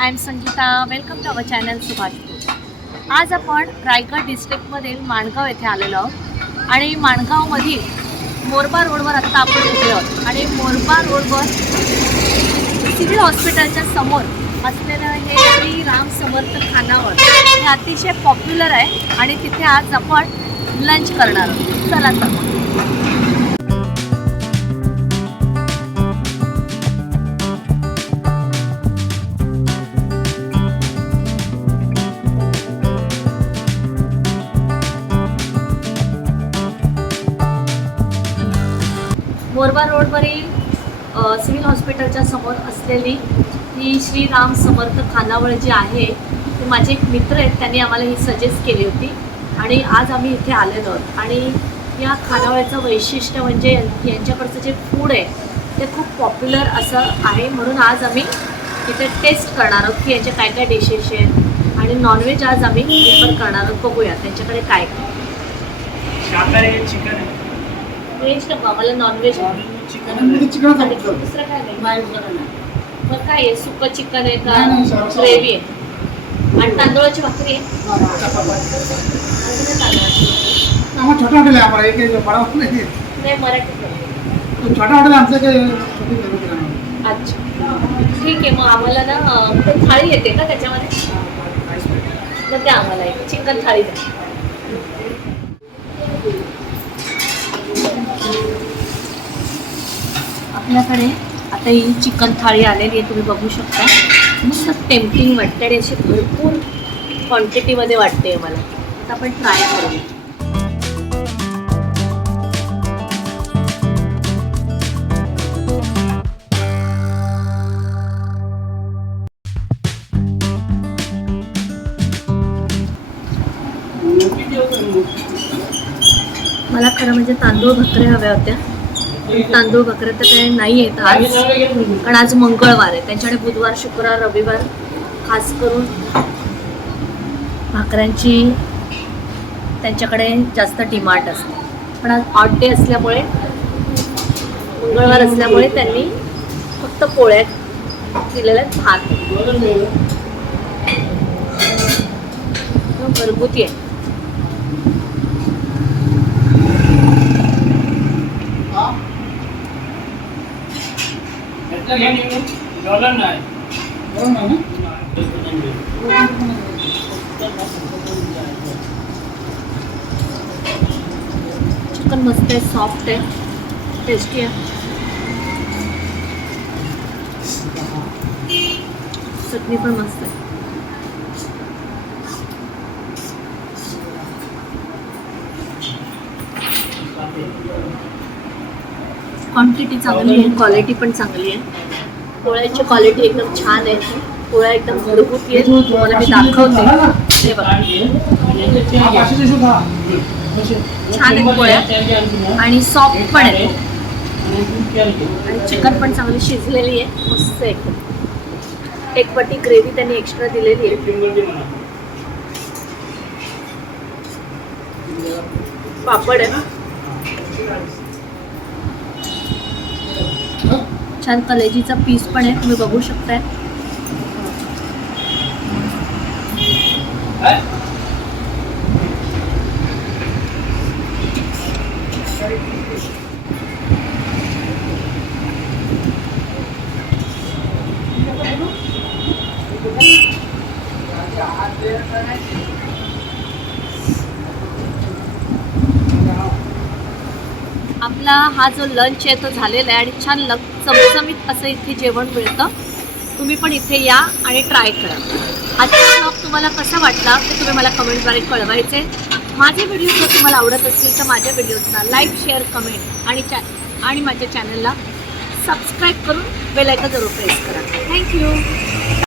I am Sangeeta. Welcome to our channel Subhash. आज आपण रायगड डिस्ट्रिक्टमधील माणगाव येथे आलेलो आहोत आणि माणगावमधील मोरबा रोडवर आता आपण उभे आहोत आणि मोरबा रोडवर सिव्हिल हॉस्पिटलच्या समोर असलेलं हे श्री राम समर्थ खानावळ हे अतिशय पॉप्युलर आहे आणि तिथे आज आपण लंच करणार आहोत. चला तर मोरबा रोडवरील सिव्हिल हॉस्पिटलच्या समोर असलेली ही श्री राम समर्थ खानावळ जी आहे ते माझे एक मित्र आहेत, त्यांनी आम्हाला ही सजेस्ट केली होती आणि आज आम्ही इथे आलेलो आहोत. आणि या खानावळचं वैशिष्ट्य म्हणजे यांच्याकडचं जे फूड आहे ते खूप पॉप्युलर असं आहे, म्हणून आज आम्ही इथे टेस्ट करणार आहोत की यांच्या काय काय डिशेस आहेत. आणि नॉनव्हेज आज आम्ही प्रिफर करणार आहोत. बघूया त्यांच्याकडे काय शाकाहारी चिकन आहे. व्हेज नको आम्हाला, नॉनव्हेज चिकन दुसरं काय नाही. मग काय आहे, सुकं चिकन आहे का ग्रेव्ही आहे आणि तांदूळाची भाकरी आहे. छोटा हॉटेल आहे आम्हाला, एक बडा हॉटेल नाही. नाही, मराठी छोटा हॉटेल आमचं काही. अच्छा ठीक आहे. मग आम्हाला ना थाळी येते का त्याच्यामध्ये, मग त्या आम्हाला एक चिकन थाळी द्या. आपल्याकडे आता ही चिकन थाळी आलेली आहे, तुम्ही बघू शकता. मस्त टेम्पटिंग वाटते आणि अशी भरपूर क्वांटिटीमध्ये वाटते मला. आता आपण ट्राय करूया. मला खरं म्हणजे तांदूळ भाकऱ्या हव्या होत्या. तांदूळ भाकऱ्या तर काही नाही आहेत आज, कारण आज मंगळवार आहे. त्यांच्याकडे बुधवार, शुक्रवार, रविवार खास करून भाकऱ्यांची त्यांच्याकडे जास्त डिमांड असते. पण आज ऑड डे असल्यामुळे, मंगळवार असल्यामुळे त्यांनी फक्त पोळ्या दिलेल्या आहेत. भात घरगुती आहे. चिकन मस्त आहे, सॉफ्ट आहे, टेस्टी आहे. चटणी पण मस्त आहे. क्वांटिटी चांगली आहे, क्वालिटी पण चांगली आहे. पोळ्याची क्वालिटी एकदम छान आहे. पोळ्या एकदम घरगुती आहे. तुम्हाला मी दाखवते. हे बघा, छान आहेत पोळ्या आणि सॉफ्ट पण आहे आणि चिकन पण चांगली शिजलेली आहे. मस्त एकदम. एक पट्टी ग्रेव्ही त्यांनी एक्स्ट्रा दिलेली आहे. पापड आहे, छान कलेजीचा पीस पण आहे, तुम्ही बघू शकताय. आपला हा जो लंच आहे तो झालेला आहे आणि छान चमचमीत असं इथे जेवण मिळतं. तुम्ही पण इथे या आणि ट्राय करा. आजचा ब्लॉग तुम्हाला कसा वाटला ते तुम्ही मला कमेंटद्वारे कळवायचे. माझे व्हिडिओ जर तुम्हाला आवडत असतील तर माझ्या व्हिडिओजना लाईक, शेअर, कमेंट आणि माझ्या चॅनलला सबस्क्राईब करून बेल आयकॉन जरूर प्रेस करा. थँक्यू.